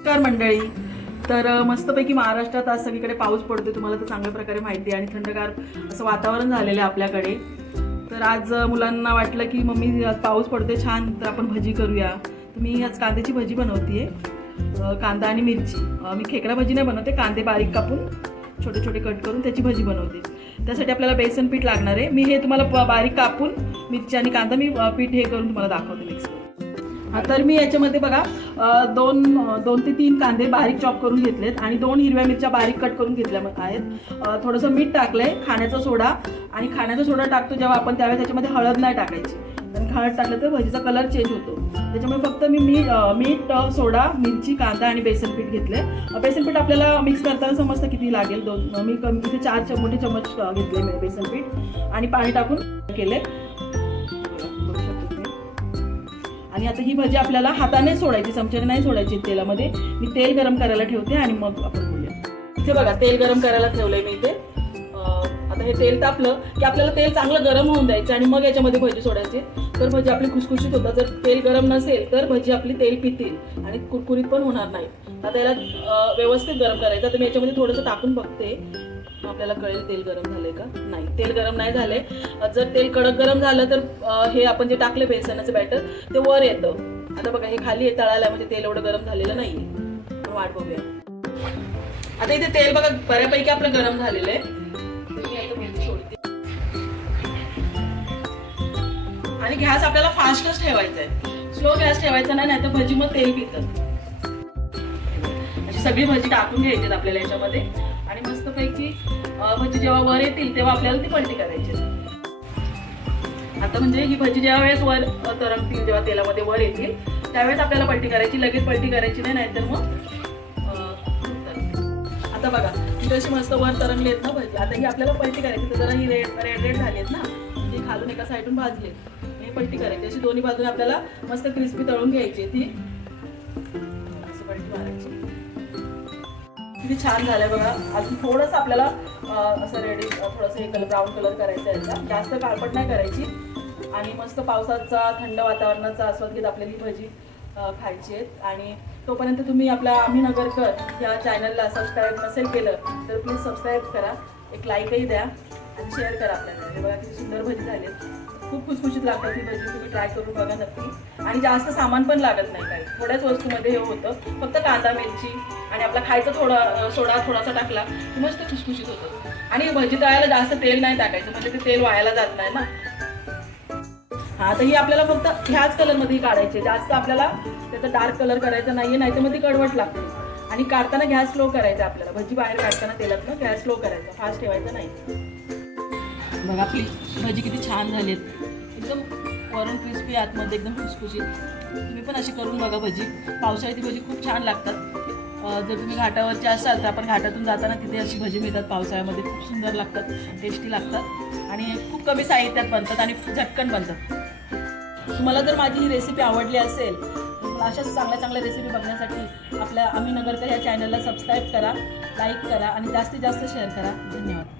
नमस्कार मंडळी. तर मस्तपैकी महाराष्ट्रात आज सगळीकडे पाऊस पडतोय, तुम्हाला तर चांगल्या प्रकारे माहिती आहे, आणि थंडगार असं वातावरण झालेलं आहे आपल्याकडे. तर आज मुलांना वाटलं की मम्मी आज पाऊस पडतोय छान, तर आपण भजी करूया. तर मी आज कांद्याची भजी बनवते. कांदा आणि मिरची, मी खेकडा भजी नाही बनवते, कांदे बारीक कापून छोटे छोटे कट करून त्याची भजी बनवते. त्यासाठी आपल्याला बेसन पीठ लागणार आहे. मी हे तुम्हाला बारीक कापून मिरची आणि कांदा मी पीठ हे करून तुम्हाला दाखवते मिक्स करून. तर मी याच्यामध्ये बघा दोन ते तीन कांदे बारीक चॉप करून घेतलेत आणि 2 हिरव्या मिरच्या बारीक कट करून घेतल्या आहेत. थोडंसं मीठ टाकलंय, खाण्याचा सोडा, आणि खाण्याचा सोडा टाकतो जेव्हा आपण त्यावेळेस त्याच्यामध्ये हळद नाही टाकायची, कारण हळद टाकलं तर भजीचा कलर चेंज होतो. त्याच्यामुळे फक्त मी मीठ, सोडा, मिरची, कांदा आणि बेसन पीठ घेतलंय. बेसन पीठ आपल्याला मिक्स करताना समजतं किती लागेल. मी इथे 4 मोठे चमच घेतले बेसन पीठ आणि पाणी टाकून केले. आणि आता ही भजी आपल्याला हाताने सोडायची, चमच्याने नाही सोडायची तेलामध्ये. मी तेल गरम करायला ठेवते आणि मग आपण बोलूया. इथे बघा तेल गरम करायला ठेवलंय मी इथे. आता हे तेल तापलं की आपल्याला तेल चांगलं गरम होऊन द्यायचं आणि मग याच्यामध्ये भजी सोडायची. तर भजी आपली खुसखुशीत होतात. जर तेल गरम नसेल तर भजी आपली तेल पितील आणि कुरकुरीत पण होणार नाही. आता याला व्यवस्थित गरम करायचं. तर मी याच्यामध्ये थोडंसं टाकून बघते, आपल्याला कळेल तेल गरम झालंय का नाही. तेल गरम नाही झालंय. जर तेल कडक गरम झालं तर हे आपण जे टाकले बेसनाचं बॅटर ते वर येतं. आता बघा हे खाली आहे तळायला, म्हणजे तेल एवढं गरम झालेलं नाहीये. वाट बघूया. आता इथे तेल बघा बऱ्यापैकी आपलं गरम झालेलं आहे. मी आता भजी सोडते आणि गॅस आपल्याला फास्टच ठेवायचा आहे, स्लो गॅस ठेवायचा नाही, तर भजी मग तेल पितात. अशी सगळी भजी टाकून घ्यायची आपल्याला याच्यामध्ये आणि मस्तपैकी भजी जेव्हा वर येतील तेव्हा आपल्याला ती पलटी करायची. आता म्हणजे ही भजी जेव्हा वेळेस वर तरंगतील, जेव्हा तेलामध्ये वर येतील त्यावेळेस आपल्याला पलटी करायची, लगेच पलटी करायची नाही, नाहीतर मग आता बघा ही अशी मस्त वर तरंगली आहेत ना भजी. आता ही आपल्याला पलटी करायची. तर जरा ही रेड झाली आहेत ना, ती खालून एका साईडून भाजलीत, हे पलटी करायची. अशी दोन्ही बाजूने आपल्याला मस्त क्रिस्पी तळून घ्यायची. ती असं पलटी मारायची. किती छान झालंय बघा. अजून थोडंसं आपल्याला असं रेडी थोडंसं हे कलर ब्राऊन कलर करायचा याचा, जास्त काळपट नाही करायची. आणि मस्त पावसाचा थंड वातावरणाचा आस्वाद घेत आपल्याला ही भजी खायची आहेत. आणि तोपर्यंत तुम्ही आपल्या आम्ही नगरकर या चॅनलला सबस्क्राईब नसेल केलं तर प्लीज सबस्क्राईब करा, एक लाईकही द्या आणि शेअर करा आपल्याकडे. हे बघा किती सुंदर भजी झाली आहेत. खूप खुसखुशीत लागतात ही भजी, तुम्ही ट्राय करून बघा नक्की. आणि जास्त सामान पण लागत नाही, काही थोड्याच वस्तूमध्ये हे होतं. फक्त कांदा, मिरची आणि आपला खायचा सोडा थोडासा टाकला की मस्त खुसखुशीत होतं. आणि भजी तळायला जास्त तेल नाही टाकायचं, म्हणजे ते तेल वायाला जात नाही ना. हा, तर ही आपल्याला फक्त ह्याच कलरमध्ये काढायचे, जास्त आपल्याला त्याचा डार्क कलर करायचा नाहीये, नाही तर मग ती कडवट लागते. आणि काढताना गॅस स्लो करायचा आपल्याला. भजी बाहेर काढताना तेलातनं गॅस स्लो करायचा, फास्ट ठेवायचा नाही. बघा आपली भजी किती छान झाली आहेत, एकदम वरून क्रिस्पी, आतमध्ये एकदम खुसखुशीत. तुम्ही पण अशी करून बघा भजी. पावसाळ्याची भजी खूप छान लागतात. जर तुम्ही घाटावरचे असाल तर आपण घाटातून जाताना तिथे अशी भजी मिळतात पावसाळ्यामध्ये, खूप सुंदर लागतात, टेस्टी लागतात आणि खूप कमी साहित्यात बनतात आणि झटकन बनतात. तुम्हाला जर माझी ही रेसिपी आवडली असेल तर अशाच चांगल्या चांगल्या रेसिपी बघण्यासाठी आपल्या आम्ही नगरकर या चॅनलला सबस्क्राईब करा, लाईक करा आणि जास्तीत जास्त शेअर करा. धन्यवाद.